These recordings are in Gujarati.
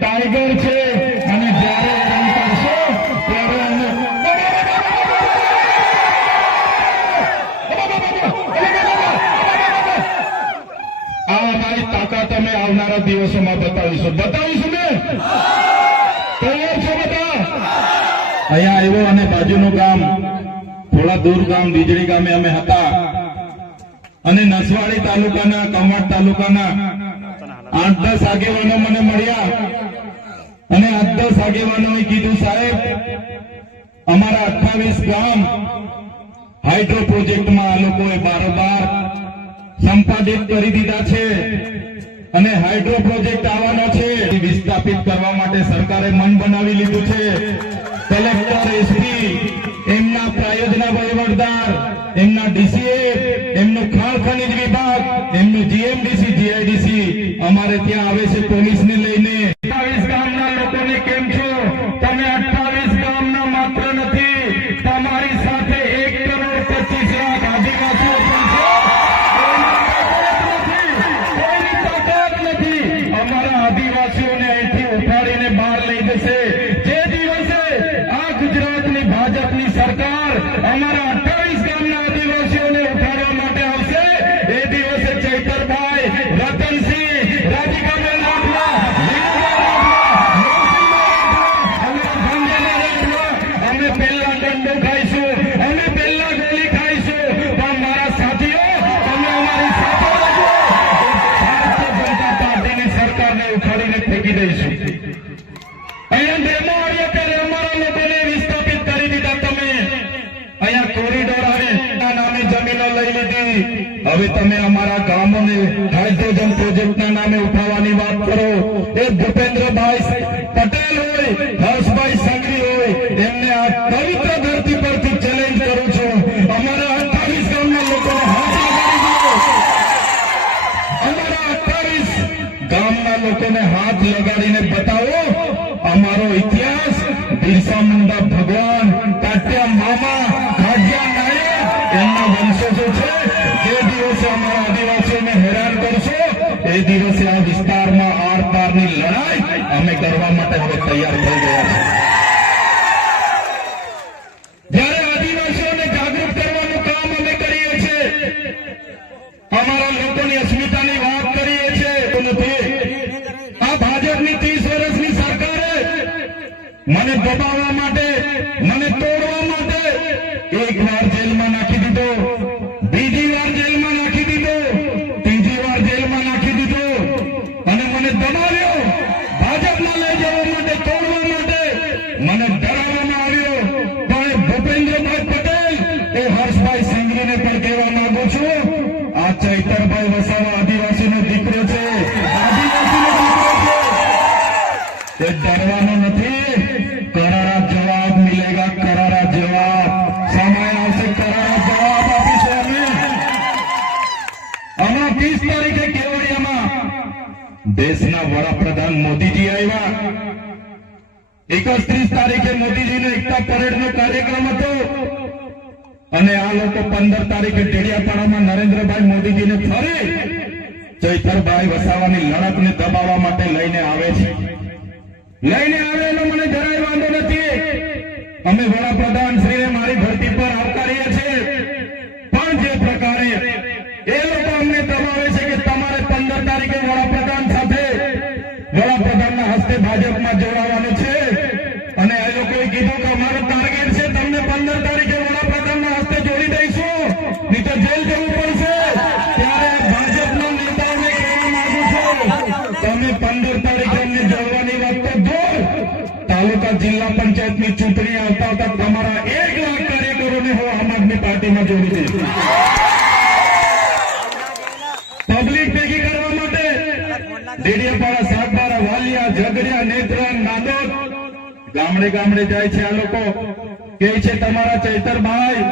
ટાઈગર છે અને જ્યારે રન કરશો ત્યારે આ અમારી તાકાત અમે આવનારા દિવસોમાં બતાવીશું ને તૈયાર છો બધા? અહીંયા આવ્યો અને બાજુનું ગામ થોડા દૂર ગામ વીજળી ગામે અમે હતા અને નસવાડી તાલુકાના કવાંટ તાલુકાના 8-10 આગેવાનો મને મળ્યા અને 8-10 આગેવાનોએ કીધું, સાહેબ અમારા 28 ગામ હાઇડ્રો પ્રોજેક્ટમાં આ લોકોએ બારોબાર સંપાદિત કરી દીધા છે અને હાઇડ્રો પ્રોજેક્ટ આવવાનો છે. વિસ્થાપિત કરવા માટે સરકારે મન બનાવી લીધું છે. કલેક્ટર, એસપી, એમના પ્રાયોજના વહીવટદાર, એમના ડીસીએ, એમનું ખાણ ખનીજ વિભાગ, એમનું જીએમડીસી, જીઆઈડીસી અમારે ત્યાં આવે છે પોલીસને લઈને. 28 ગામના લોકોને કેમ છો? તમે 28 ગામના માત્ર નથી, તમારી સાથે 1,25,00,000 આદિવાસીઓ પણ છે. અમારા આદિવાસીઓને અહીંથી ઉઠાડીને બહાર લઈ જશે. જે દિવસે આ ગુજરાતની ભાજપની સરકાર અમારા 28 ગામના આદિવાસીઓને ઉઠાડવા માટે આવશે, એ દિવસે ચૈતરભાઈ, રતનસિંહ, રાજીકાબેન રાઠવા, અમે પહેલા દંડો ખાઈશું, અમે પહેલા ગોળી ખાઈશું. પણ મારા સાથીઓ, તમે અમારી સાથે રહેજો. ભારતીય જનતા પાર્ટીની સરકારને ઉખાડીને ફેંકી દઈશું. અહીંયા ડેમો આવ્યો ત્યારે અમારા લોકોને વિસ્થાપિત કરી દીધા. તમે અહીંયા કોરિડોર આવે નામે જમીનો લઈ લીધી. હવે તમે અમારા ગામોને હાઇડ્રોજન પ્રોજેક્ટના નામે ઉઠાવવાની વાત કરો. એ ભૂપેન્દ્રભાઈ પટેલ હોય, હર્ષભાઈ સંઘવી હોય, એમને આ પવિત્ર ધરતી પરથી ચેલેન્જ કરું છું. અમારા 28 ગામના લોકોને હાથ લગાડી દો. અમારા 28 ગામના લોકોને હાથ લગાડીને બતાવો અમારો ઇતિહાસ. બિરસા મુંડા ભગવાન, કાટ્યા મામા, ખાડિયા નાયક એમના વંશજો છે. જે દિવસે અમારા આદિવાસીઓને હેરાન કરશો, એ દિવસે આ વિસ્તારમાં આર પારની લડાઈ અમે કરવા માટે હવે તૈયાર થઈ ગયા છે. જ્યારે આદિવાસીઓને જાગૃત કરવાનું કામ અમે કરીએ છીએ, અમારા લોકોની અસ્મિતાની વાત કરીએ છીએ, તો નથી આ ભાજપની 30 વર્ષની સરકારે મને દબાવવા માટે, મને તોડવા માટે એક વાર જેલમાં નાખી દીધો, બીજી વાર જેલમાં નાખી દીધો, ત્રીજી વાર જેલમાં નાખી દીધો અને મને દબાવ્યો. ભાજપમાં લઈ જવા માટે, તોડવા માટે મને ડરાવવામાં આવ્યો. પણ ભૂપેન્દ્રભાઈ પટેલ, એ હર્ષભાઈ સંઘવીને પણ કહેવા માંગુ છું, આ ચૈતરભાઈ વસાવા આદિવાસીનો દીકરો છે, આદિવાસીનો દીકરો છે. તે ડરવાનો નથી. કરારા જવાબ મિલેગા, કરારા જવાબ. સમય આવશે, કરારા જવાબ આપીશું અમે. હમણાં 30 તારીખે કેવડિયામાં દેશના વડાપ્રધાન મોદીજી આવ્યા. 31 તારીખે મોદીજીનો એકતા પરેડનો કાર્યક્રમ હતો અને આ લોકો 15 તારીખે ડેડિયાપાડામાં નરેન્દ્રભાઈ મોદીજીને ફરી ચૈતરભાઈ વસાવાની લડતને દબાવવા માટે લઈને આવે છે. લઈને આવે એનો મને જરાય વાંધો નથી. અમે વડાપ્રધાન શ્રીને મારી ધરતી પર આવકારીએ છીએ. પણ જે પ્રકારે એ લોકો અમને દબાવે છે કે તમારે 15 તારીખે વડાપ્રધાન સાથે, વડાપ્રધાનના હસ્તે ભાજપમાં જોડાવાનું છે અને એ લોકોએ કીધું કે અમારો ટાર્ગેટ છે તમને 15 તારીખે વડાપ્રધાનના હસ્તે જોડી દઈશું, નહીં તો જેલ જવું પડશે. ત્યારે ભાજપના નેતાઓને કહેવા માંગુ છું, તમે 15 તારીખે અમને જોડવાની વાત તો દૂર, તાલુકા જિલ્લા પંચાયતની ચૂંટણી આવતા હતા તમારા 1 લાખ કાર્યકરોને હું આમ આદમી પાર્ટીમાં જોડી દઈશ. પબ્લિક ભેગી કરવા માટે ડેડિયાપાડા, સાગબારા, વાલિયા, ઝઘડિયા, નેત્રંગ, નાંદોદ ગામડે ગામડે જાય છે. આ લોકો કહે છે તમારા ચૈતરભાઈ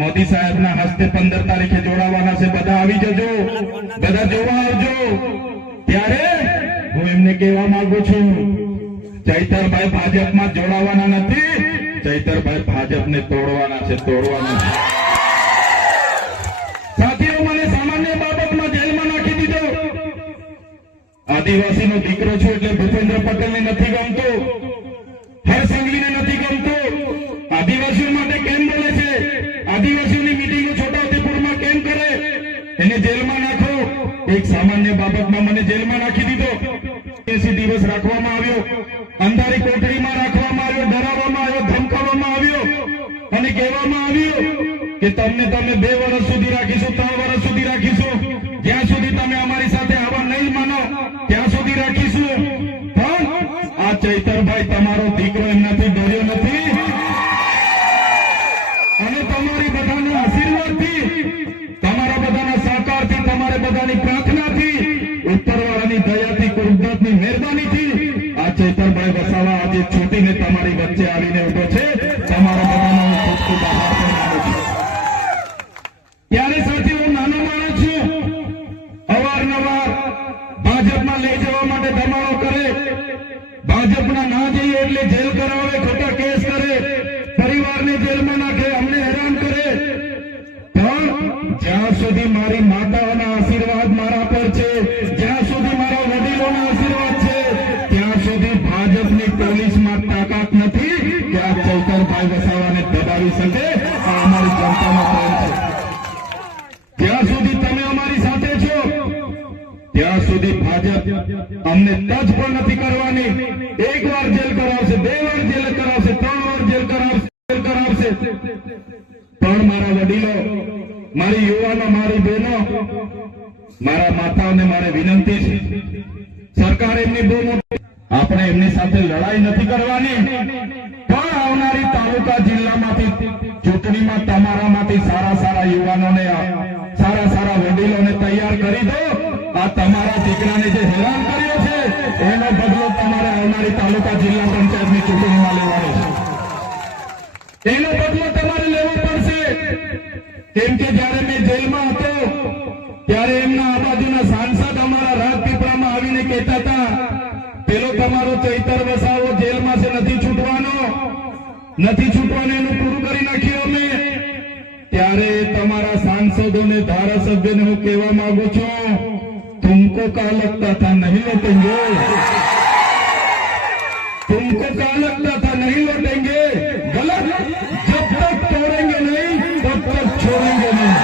મોદી સાહેબના હસ્તે 15 તારીખે જોડાવાના છે, બધા આવી જજો, બધા જોવા આવજો. ત્યારે હું એમને કહેવા માંગુ છું, ચૈતરભાઈ ભાજપમાં જોડાવાના નથી, ચૈતરભાઈ ભાજપને તોડવાના છે, તોડવાના છે. સાથીઓ, મને સામાન્ય બાબતમાં જેલમાં નાખી દીધો. આ આદિવાસીનો દીકરો છું એટલે ભૂપેન્દ્ર પટેલને નથી ગમતું, હરસંઘવીને નથી ગમતું, આદિવાસીઓ માટે કેમ બોલે છે, આદિવાસીઓની મીટિંગો છોટાઉદેપુરમાં કેમ કરે, એને જેલમાં નાખો. એક સામાન્ય બાબતમાં મને જેલમાં નાખી દીધો, 80 દિવસ રાખવામાં આવ્યો, અંધારી કોટડીમાં રાખવામાં આવ્યો, ડરાવવામાં આવ્યો, ધમકાવવામાં આવ્યો અને કહેવામાં આવ્યું કે તમે 2 વર્ષ સુધી રાખીશું, 3 વર્ષ સુધી રાખીશું, જ્યાં સુધી તમે અમારી સાથે આવા નહીં માનો ત્યાં સુધી રાખીશું. પણ આ ચૈતરભાઈ તમારો દીકરો એમનાથી ડર્યો નથી અને તમારી બધાના આશીર્વાદથી, તમારા બધાના સહકારથી, તમારા બધાની પ્રાર્થનાથી, ઉપરવાળાની દયાથી, કુદરતની મહેરબાનીથી આ ચૈતરભાઈ વસાવા આજે છૂટીને તમારી વચ્ચે આવીને ઉભો છે. તમારા બધાનો હું ખૂબ ખૂબ આભાર માનું છું. ત્યારે સાથે હું નાનો માણસ છું, અવારનવાર ભાજપમાં લઈ જવા માટે ધમાડો કરે, ભાજપના ના જઈએ એટલે જેલ કરાવે, ખોટા કેસ કરે, પરિવારને જેલમાં નાખે, અમને હેરાન કરે. પણ જ્યાં સુધી મારી માતાઓના આશીર્વાદ મારા પર છે, જ્યાં સુધી મારા વડીલોના આશીર્વાદ છે, ત્યાં સુધી ભાજપની પોલીસમાં તાકાત નથી કે આ ચૈતરભાઈ વસાવાને દબાવી શકે. આ અમારી જનતાનો પ્રેમ છે. જ્યાં સુધી તમે અમારી સાથે છો ત્યાં સુધી ભાજપ અમને ટચ પણ નથી કરવાની. 1 વાર જેલ કરાવશે, 2 વાર જેલ કરાવશે, 3 વાર જેલ કરાવશે. પણ મારા વડીલો, મારી યુવાનો, મારી બહેનો, મારા માતાઓને મારે વિનંતી છે, સરકાર એમની બહુ મોટી, આપણે એમની સાથે લડાઈ નથી કરવાની. પણ આવનારી તાલુકા જિલ્લામાંથી ચૂંટણીમાં તમારામાંથી સારા યુવાનોને, સારા વડીલોને તૈયાર કરી દો. આ તમારા દીકરાને જે હેરાન કર્યો છે એનો બદલો તમારે આવનારી તાલુકા જિલ્લા પંચાયતની ચૂંટણીમાં લેવાનો છે. એનો બદલો તમારે લેવો પડશે. કેમ કે જયારે મેં જેલમાં હતો ત્યારે એમના આ બાજુના સાંસદ અમારા રાજપીપળામાં આવીને કહેતા હતા, પેલો તમારો ચૈતર વસાવો જેલમાં છે, નથી છૂટવાનો, એનું પૂરું કરી નાખ્યું અમે. ત્યારે તમારા સાંસદોને, ધારાસભ્યોને હું કહેવા માંગુ છું, तुमको क्या लगता था नहीं लौटेंगे, तुमको क्या लगता था नहीं लौटेंगे, गलत. जब तक तोड़ेंगे नहीं तब तक छोड़ेंगे नहीं.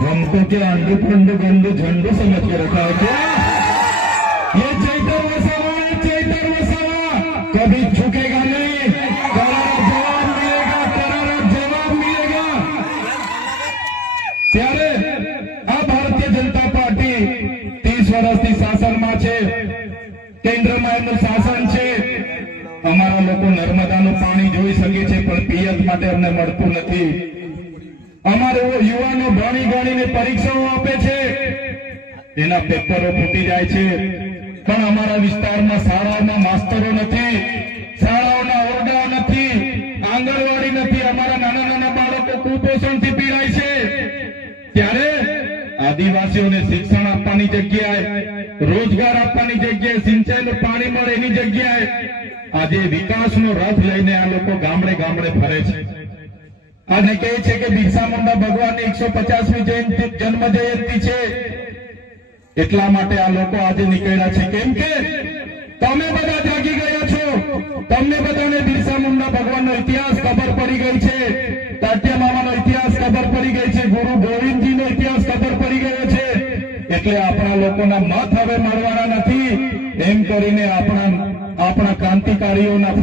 हमको क्या अंडू फंडू गंडू झंडू समझ के रखा है क्या? ये चैतर वसावा कभी झुकेगा नहीं. करारा जवाब मिलेगा. ત્યારે આ ભારતીય જનતા પાર્ટી 30 વર્ષથી શાસનમાં છે, કેન્દ્રમાં એમનું શાસન છે. અમારા લોકો નર્મદાનું પાણી જોઈ શકે છે પણ પિયત માટે અમને મળતું નથી. અમારે યુવાનો ભણી ગણીને પરીક્ષાઓ આપે છે, એના પેપરો ફૂટી જાય છે. પણ અમારા વિસ્તારમાં શાળાઓમાં માસ્તરો નથી, શાળાઓના ઓરડાઓ નથી, આંગણવાડી નથી. અમારા નાના બાળકો કુપોષણથી પીડાય છે. ત્યારે આદિવાસીઓને શિક્ષણ આપવાની જગ્યાએ, રોજગાર આપવાની જગ્યાએ, સિંચાઈનું પાણી મળે એની જગ્યાએ આજે વિકાસનો રથ લઈને આ લોકો ગામડે ફરે છે. અને કહે છે કે બિરસા મુંડા ભગવાનની 150મી જન્મ જયંતિ છે, એટલા માટે આ લોકો આજે નીકળ્યા છે. કેમ કે તમે બધા જાગી ગયા છો, તમને બધાને બિરસા મુંડા ભગવાનનો ઇતિહાસ ખબર પડી ગઈ છે, તાત્યા મામાનો ઇતિહાસ ખબર પડી ગઈ છે, ગુરુ ગોવિંદજીનો ઇતિહાસ ખબર પડી ગયો છે. એટલે આપણા લોકોના મત હવે મળવાના નથી. એમ કરીને આપણા ક્રાંતિકારીઓના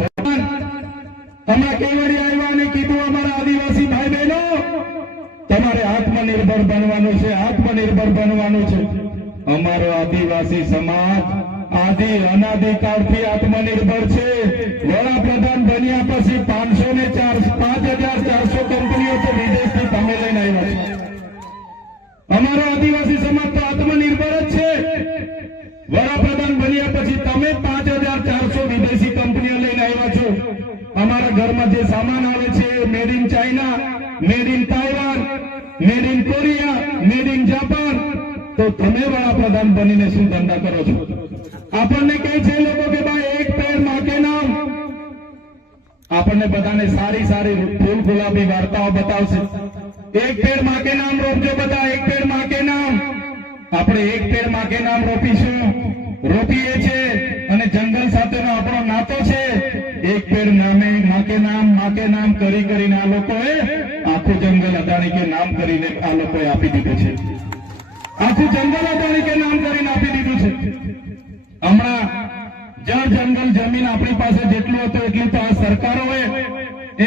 હમણાં કેવડિયા આવ્યા અને કીધું, અમારા આદિવાસી ભાઈ બહેનો, તમારે આત્મનિર્ભર બનવાનું છે, આત્મનિર્ભર બનવાનું છે. અમારો આદિવાસી સમાજ અનાદિકાળથી આત્મનિર્ભર છે. વડાપ્રધાન બન્યા પછી 5400 કંપનીઓ તો વિદેશથી તમે લઈને આવ્યા છે. અમારો આદિવાસી સમાજ તો આત્મનિર્ભર જ છે. વડાપ્રધાન બન્યા પછી તમે 5400 વિદેશી કંપનીઓ લઈને આવ્યા છો. અમારા ઘરમાં જે સામાન આવે છે, made in China, made in Taiwan, made in Korea, made in Japan. તો તમે વડાપ્રધાન બનીને શું ધંધા કરો છો? આપણને કહે છે લોકો કે ભાઈ એક પેડ માં કે નામ. આપણને બધાને સારી ફૂલ ગુલાબી વાર્તાઓ બતાવશે. એક પેડ માં કે નામ રોપજો બધા, એક પેડ માં કે નામ. આપણે એક પેડ માં કે નામ રોપીએ છે અને જંગલ સાથેનો આપણો નાતો છે. એક પેડ નામે માં કે નામ કરી કરીને આ લોકોએ આખું જંગલ અદાણી કે નામ કરીને આ લોકોએ આપી દીધું છે. આખું જંગલ અદાણી કે નામ કરીને આપી દીધું છે. હમણાં જળ જંગલ જમીન આપણી પાસે જેટલું હતું એટલું તો આ સરકારોએ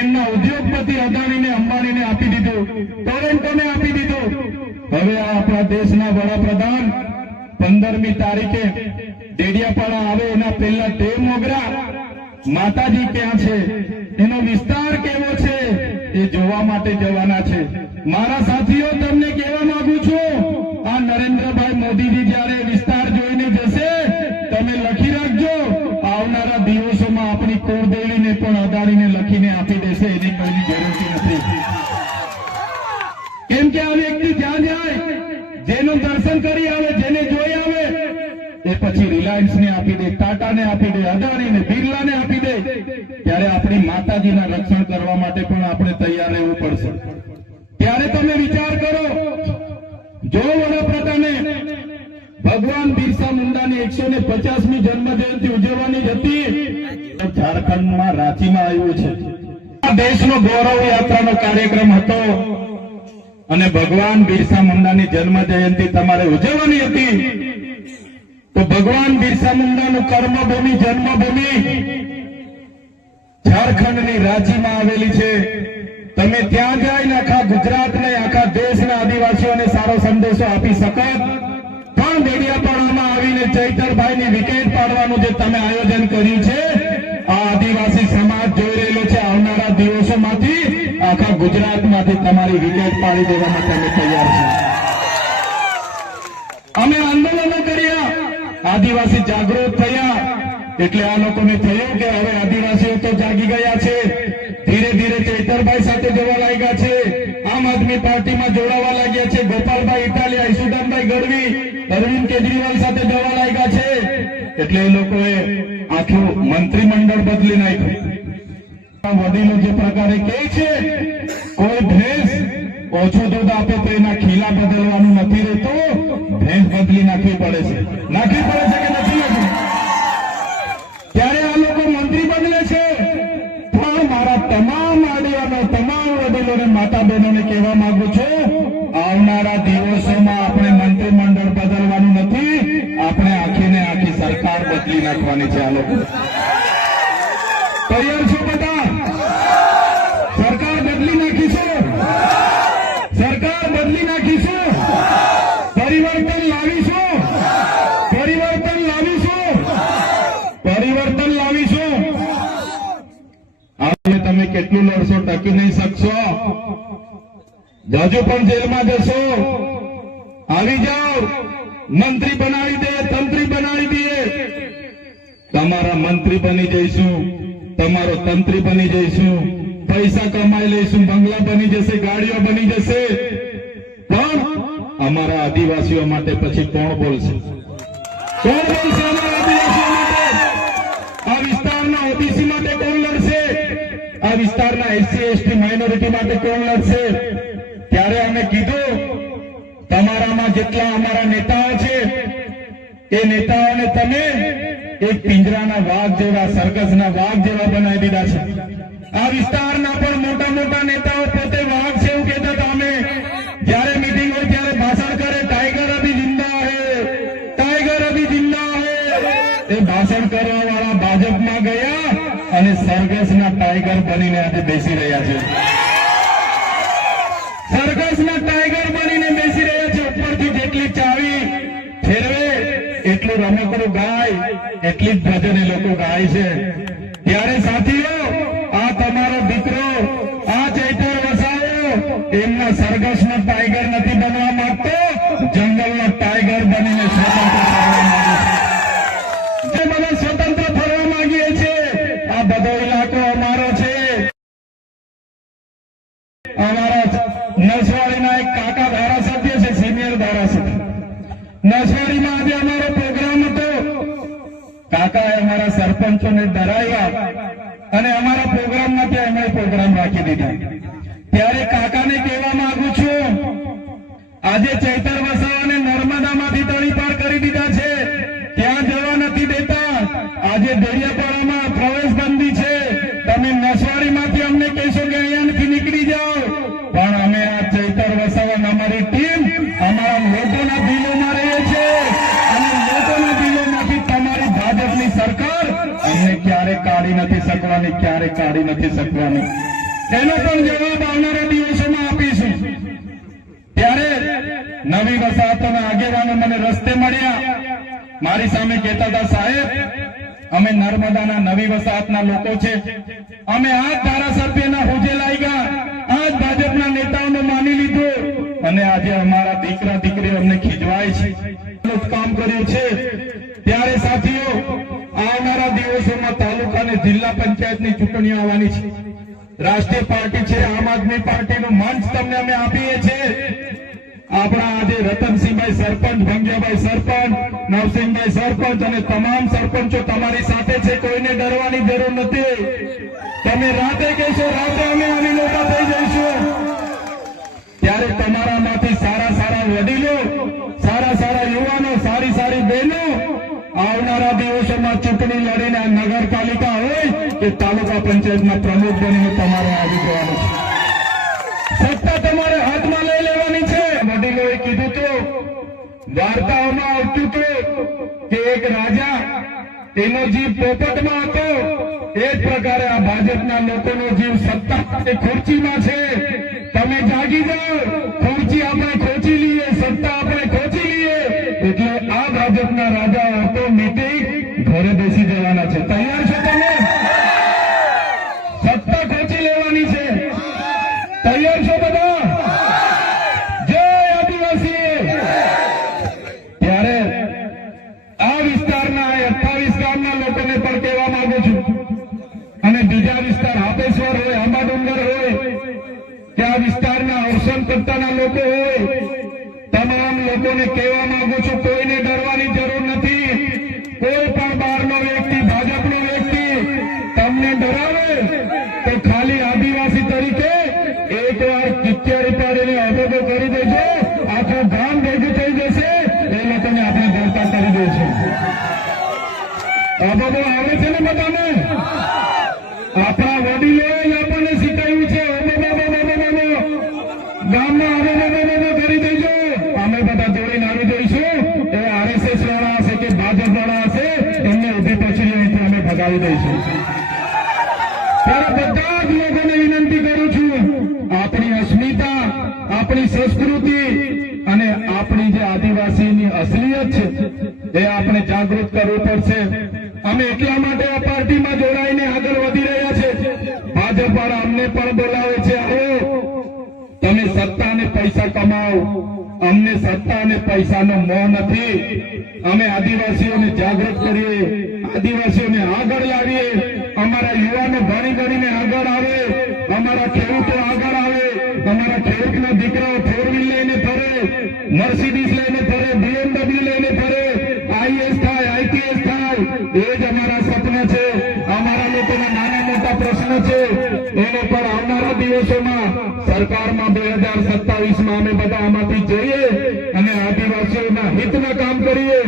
એમના ઉદ્યોગપતિ અદાણીને અંબાણીને આપી દીધું, ટોરેન્ટોને આપી દીધું. હવે આ આપણા દેશના વડાપ્રધાન 15મી તારીખે ડેડિયાપાડા આવે એના પહેલા દેવ મોગરા માતાજી ક્યાં છે, એનો વિસ્તાર કેવો છે એ જોવા માટે જવાના છે. મારા સાથીઓ, તમને કહેવા માંગુ છું, આ નરેન્દ્રભાઈ મોદીજી જયારે વિસ્તાર જોઈને જશે, તમે લખી રાખજો, આવનારા દિવસોમાં આપણી કુળદેવીને પણ અદાણીને લખીને આપી દેશે. એની કોઈ જરૂર નથી. કેમ કે આ વ્યક્તિ જ્યાં જાય, જેનું દર્શન કરી આવે, જેને જોઈ આવે, એ પછી રિલાયન્સને આપી દે, ટાટાને આપી દે, અદાણીને, બિરલાને આપી દે. ત્યારે આપણી માતાજીના રક્ષણ કરવા માટે પણ આપણે તૈયાર રહેવું પડશે. ત્યારે તમે વિચાર કરો, જો વડાપ્રધાને ભગવાન બિરસા મુંડાની 150મી જન્મ જયંતિ ઉજવવાની હતી, ઝારખંડમાં રાંચીમાં આવ્યું છે. આ દેશનો ગૌરવ યાત્રાનો કાર્યક્રમ હતો અને ભગવાન બિરસા મુંડાની જન્મ જયંતિ તમારે ઉજવવાની હતી, તો ભગવાન બિરસા મુંડાનું કર્મભૂમિ, જન્મભૂમિ ઝારખંડની રાંચીમાં આવેલી છે. તમે ત્યાં જઈને આખા ગુજરાતને, આખા દેશના આદિવાસીઓને સારો સંદેશો આપી શકો. પણ ડેડિયાપાડામાં આવીને ચૈતરભાઈની વિકેટ પાડવાનું જે તમે આયોજન કર્યું છે, આ આદિવાસી સમાજ જોઈ રહેલો છે. આવનારા દિવસોમાંથી આખા ગુજરાતમાંથી તમારી વિકેટ પાડી દેવા માટે અમે તૈયાર છીએ. અમે આંદોલનો કર્યા, આદિવાસી જાગૃત થયા, એટલે આ લોકોને થયું કે હવે આદિવાસીઓ તો જાગી ગયા છે. ધીરે ધીરે ચૈતરભાઈ સાથે જોવા લાગ્યા છે, આમ આદમી પાર્ટીમાં જોડાવા લાગ્યા છે, ગોપાલભાઈ ઇટાલિયા, ઈસુદાનભાઈ ગઢવી, અરવિંદ કેજરીવાલ સાથે જોવા લાગ્યા છે. એટલે એ લોકોએ આખું મંત્રીમંડળ બદલી નાખ્યું. વડીલો જે પ્રકારે કહે છે, કોઈ ભેંસ ઓછું દૂધ આપે તો એના ખીલા બદલવાનું નથી રહેતું, ભેંસ બદલી નાખવી પડે છે. નાખવી પડે છે કે નથી નાખવી? ત્યારે આ લોકો મંત્રી બદલે છે. પણ મારા તમામ આગેવાનો, તમામ વડીલોને, માતા બહેનોને કહેવા માંગુ છું, આવનારા દિવસોમાં આપણે મંત્રીમંડળ બદલવાનું નથી, આપણે આખીને આખી સરકાર બદલી નાખવાની છે. આ લોકો તૈયાર છો બધા? સરકાર બદલી નાખીશું, સરકાર બદલી નાખીશું, પરિવર્તન લાવીશું, પરિવર્તન લાવીશું, પરિવર્તન લાવીશું. હવે તમે કેટલું લડશો, ટકી નહીં શકશો. હજુ પણ જેલમાં જશો. આવી જાઓ, મંત્રી બનાવી દે, તંત્રી બનાવી દે. તમારા મંત્રી બની જઈશું, તમારો તંત્રી બની જઈશું, પૈસા કમાઈ લઈશું, બંગલા બની જશે, ગાડીઓ બની જશે. પણ અમારા આદિવાસીઓ માટે પછી કોણ બોલશે? કોણ બોલશે અમારા આદિવાસીઓ માટે? આ વિસ્તારના ઓબીસી માટે કોણ લડશે? આ વિસ્તારના એસસી એસટી માઇનોરિટી માટે કોણ લડશે? ત્યારે અમે કીધું, તમારામાં જેટલા અમારા નેતાઓ છે, એ નેતાઓને તમે એક પિંજરાના વાઘ જેવા, સર્કસના વાઘ જેવા બનાવી દીધા છે. આ વિસ્તારના પણ મોટા મોટા નેતાઓ પોતે વાઘ છે એવું કહેતા હતા. અમે જયારે મીટિંગ હોય ત્યારે ભાષણ કરે, ટાઈગર અભી જિંદા હે, ટાઈગર અભી જિંદા હે. એ ભાષણ કરવા વાળા ભાજપમાં ગયા અને સર્કસના ટાઈગર બનીને આજે બેસી રહ્યા છે. સર્કસના ટાઈગર બનીને બેસી રહ્યા છે. ઉપરથી જેટલી ચાવી ફેરવે એટલું રમકડું ગાય, એટલી જ ભજન એ લોકો ગાય છે. ત્યારે સાથીઓ, આ તમારો દીકરો, આ ચૈતર વસાવો એમના સરઘસનો ટાઈગર નથી બનવા માંગતો, જંગલનો ટાઈગર બનીને સ્વતંત્ર ફરવા માંગે છે. જે બધા સ્વતંત્ર ફરવા માંગીએ છીએ, આ બધો ઇલાકો અમારો છે. અમારા નસવાડીના એક કાકા ધારાસભ્ય છે, સિનિયર ધારાસભ્ય. નસવાડીમાં આજે અમારો પ્રોગ્રામ હતો. કાકાએ અમારા સરપંચોને ડરાવ્યા અને અમારા પ્રોગ્રામમાંથી અમે પ્રોગ્રામ રાખી દીધા. ત્યારે કાકાને કહેવા માંગુ છું, આજે ચૈતર વસાવાને નર્મદામાંથી તળીપાર કરી દીધા છે, ત્યાં જવા નથી દેતા. આજે દેડિયાપાડામાં પ્રવેશ બંધી છે. તમે નસવાડીમાંથી અમને કહેશો કે અહીંયાથી નીકળી જાઓ, પણ અમે આ ચૈતર વસાવા અમારી ટીમ અમારા લોકોના દિલોમાં રહે છે અને લોકોના દિલોમાંથી તમારી ભાજપની સરકાર અમને ક્યારે કાઢી નથી શકવાની, ક્યારે કાઢી નથી શકવાની. એનો પણ જવાબ આવનારા દિવસોમાં આપીશું. ત્યારે નવી વસાહતોના આગેવાનો મને રસ્તે મળ્યા, મારી સામે કહેતા હતા, સાહેબ અમે નર્મદાના નવી વસાહતના લોકો છે, અમે આ ધારાસભ્યના હોજે લાગ્યા, આ ભાજપના નેતાઓને માની લીધું અને આજે અમારા દીકરા દીકરીઓ અમને ખીજવાય છે, કામ કર્યું છે. ત્યારે સાથીઓ આવનારા દિવસોમાં તાલુકા અને જિલ્લા પંચાયતની ચૂંટણીઓ આવવાની છે. રાષ્ટ્રીય પાર્ટી છે આમ આદમી પાર્ટીનું મંચ તમને અમે આપીએ છીએ. આપણા આજે રતનસિંહભાઈ સરપંચ, ભંગિયાભાઈ સરપંચ, નવસિંહભાઈ સરપંચ અને તમામ સરપંચો તમારી સાથે છે, કોઈને ડરવાની જરૂર નથી. તમે રાતે કહેશો, રાતે અમે આવી મોટા થઈ જઈશું. ત્યારે તમારામાંથી સારા સારા વડીલો, સારા સારા યુવાનો, સારી સારી બહેનો આવનારા દિવસોમાં ચૂંટણી લડીને નગરપાલિકા હોય કે તાલુકા પંચાયતના પ્રમુખ બનીને તમારે આવી જવાનું છે. સત્તા તમારે હાથમાં લઈ લેવાની છે. વડીલોએ કીધું તો, વાર્તાઓમાં આવતું હતું કે એક રાજા, એનો જીવ પોપટમાં હતો. એ જ પ્રકારે આ ભાજપના લોકોનો જીવ સત્તા અને ખુરચીમાં છે. તમે જાગી જાઓ, ખુરચી આપણે ખોચી લઈએ, સત્તા આપણે ખોચી લઈએ, એટલે આ ભાજપના રાજા ઓટોમેટિક ઘરે બેસી જવાના છે. તૈયાર છો તમે? સત્તા ખોચી લેવાની છે. તૈયાર છો બધા? જય આદિવાસી. ત્યારે આ વિસ્તારના 28 ગામના લોકોને પણ કહેવા માંગુ છું, અને બીજા વિસ્તાર હાપેશ્વર હોય, આંબાડુંગર હોય, કે આ વિસ્તારના અવસન પટ્ટાના લોકો હોય, તમામ લોકોને કહેવા માંગુ છું, કોઈને ડરવાની જરૂર નથી. કોઈ પણ બહારનો વ્યક્તિ, ભાજપનો વ્યક્તિ તમને ડરાવે તો ખાલી આદિવાસી તરીકે એકવાર કિક્યારી પાડીને અબોબો કરી દેજો, આખું ગામ ભેગું થઈ જશે, એ લોકોને આપણે દરકાર કરી દઈશું. અબોબો આવે છે ને બધાને? આપણા વડીલોએ આપણને શીખવ્યું છે, ગામમાં અબોબો કરી દેજો. અમે બધા જોડીને આવી જઈશું. એ આરએસએસ વાળા હશે કે ભાજપ વાળા હશે, એમને ઉભી પછી અમે ભગાવી દઈશું. ત્યારે બધા જ લોકોને વિનંતી કરું છું, આપણી અસ્મિતા, આપણી સંસ્કૃતિ અને આપણી જે આદિવાસીની અસલિયત છે એ આપણે જાગૃત કરવું પડશે. અમે એટલા માટે આ પાર્ટીમાં જોડાઈને આગળ વધી રહ્યા છે. ભાજપ વાળા અમને પણ બોલાવે છે, આવો તમે સત્તા અને પૈસા કમાઓ. અમને સત્તા અને પૈસાનો મોહ નથી. અમે આદિવાસીઓને જાગૃત કરીએ, આદિવાસીઓને આગળ લાવીએ, અમારા યુવાનો ભણી ગણીને આગળ આવે, અમારા ખેડૂતો આગળ આવે, અમારા ખેડૂતના દીકરાઓ 4 વ્હીલ લઈને ફરે, મર્સિડીઝ લઈને ફરે, BMW લઈને ફરે, IAS થાય, IPS થાય, એ જ અમારા સપના છે. અમારા લોકોના નાના મોટા પ્રશ્ન છે, એને પણ આવનારા દિવસોમાં સરકારમાં 2027માં અમે બધા આમાંથી જઈએ અને આદિવાસીઓના હિતના કામ કરીએ,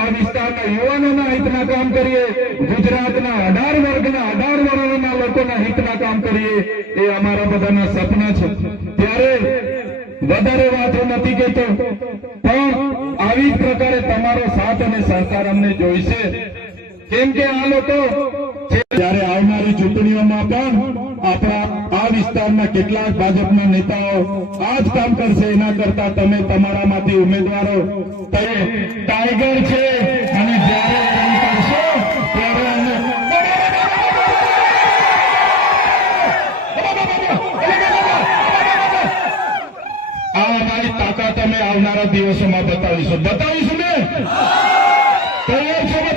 આ વિસ્તારના યુવાનોના હિતના કામ કરીએ, ગુજરાતના 18 વર્ગના 18 વર્ગના લોકોના હિતના કામ કરીએ. એ અમારા બધાના સપના છે. ત્યારે વધારે વાતો નથી કહેતો, પણ આવી જ પ્રકારે તમારો સાથ અને સહકાર અમને જોઈશે. કેમ કે આ લોકો જયારે આવનારી ચૂંટણીઓમાં પણ આપણા આ વિસ્તારના કેટલાક ભાજપના નેતાઓ આ જ કામ કરશે. એના કરતા તમે તમારામાંથી ઉમેદવારો ટાઈગર છે અને જયારે કામ કરશો ત્યારે અમે આ અમારી તાકાત અમે આવનારા દિવસોમાં બતાવીશું ને. તૈયાર છો?